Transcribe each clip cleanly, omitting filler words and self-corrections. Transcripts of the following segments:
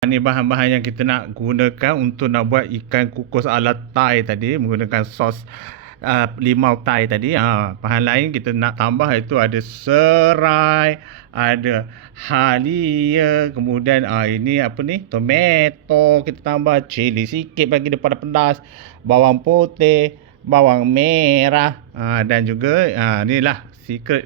Ini bahan-bahan yang kita nak gunakan untuk nak buat ikan kukus ala Thai tadi, menggunakan sos limau Thai tadi. Bahan lain kita nak tambah itu ada serai, ada halia, kemudian ini apa ni, tomato, kita tambah cili sikit bagi dia pada pedas, bawang putih, bawang merah, dan juga inilah secret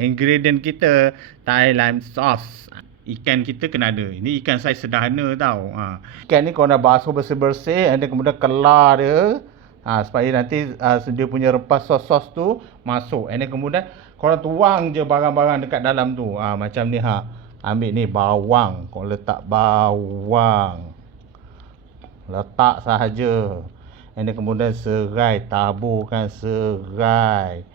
ingredient kita, Thai lime sauce. Ikan kita kena ada. Ini ikan saiz sederhana tau. Ikan ni kau nak basuh bersih-bersih, dan kemudian kelar dia. Supaya nanti dia punya rempah sos-sos tu masuk. Dan kemudian korang tuang je barang-barang dekat dalam tu. Macam ni Ambil ni bawang. Kau letak bawang. Letak sahaja. Dan kemudian serai. Taburkan serai.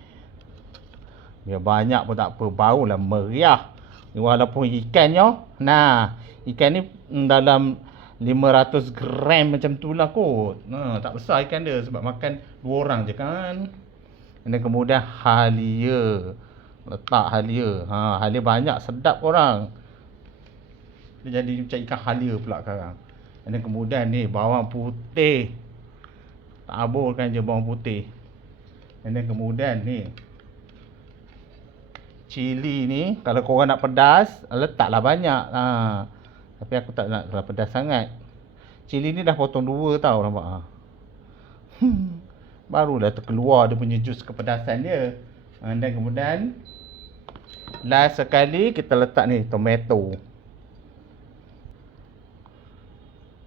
Biar banyak pun tak apa. Barulah meriah. Walaupun ikannya, ikan ni dalam 500 gram macam tu lah kot. Tak besar ikan dia sebab makan 2 orang je kan. Dan kemudian halia. Letak halia. Halia banyak, sedap korang. Dia jadi macam ikan halia pula sekarang. Dan kemudian ni bawang putih. Taburkan je bawang putih. Dan kemudian ni cili ni, kalau korang nak pedas, letaklah banyak. Tapi aku tak nak pedas sangat. Cili ni dah potong 2 tau, nampak. Barulah terkeluar dia punya jus kepedasan dia. Dan kemudian last sekali kita letak ni tomato.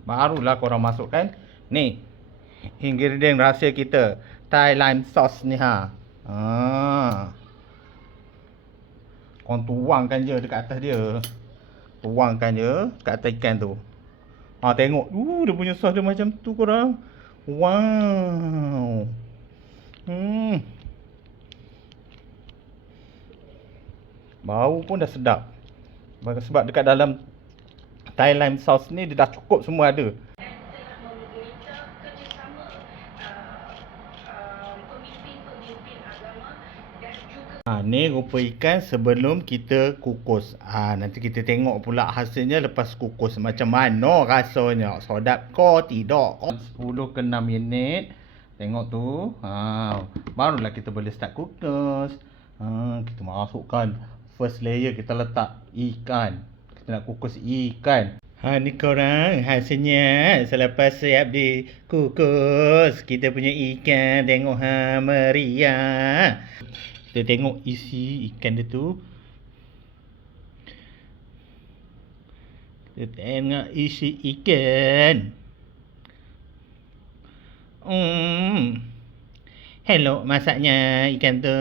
Barulah korang masukkan ni ingredient rahsia kita, Thai lime sauce ni. Korang tuangkan je dekat atas dia. Tuangkan je dekat atas ikan tu. Tengok. Dia punya sos dia macam tu korang. Wow. Bau pun dah sedap. Sebab dekat dalam Thai lime sauce ni dia dah cukup semua ada. Ni rupa ikan sebelum kita kukus. Nanti kita tengok pula hasilnya lepas kukus. Macam mana rasanya. Sedap ke tidak? 10 ke 6 minit. Tengok tu. Barulah kita boleh start kukus. Kita masukkan first layer, kita letak ikan. Kita nak kukus ikan. Ni korang hasilnya selepas siap dikukus. Kita punya ikan. Tengok meriah. Kita tengok isi ikan dia tu. Kita tengok isi ikan. Hello masaknya ikan tu.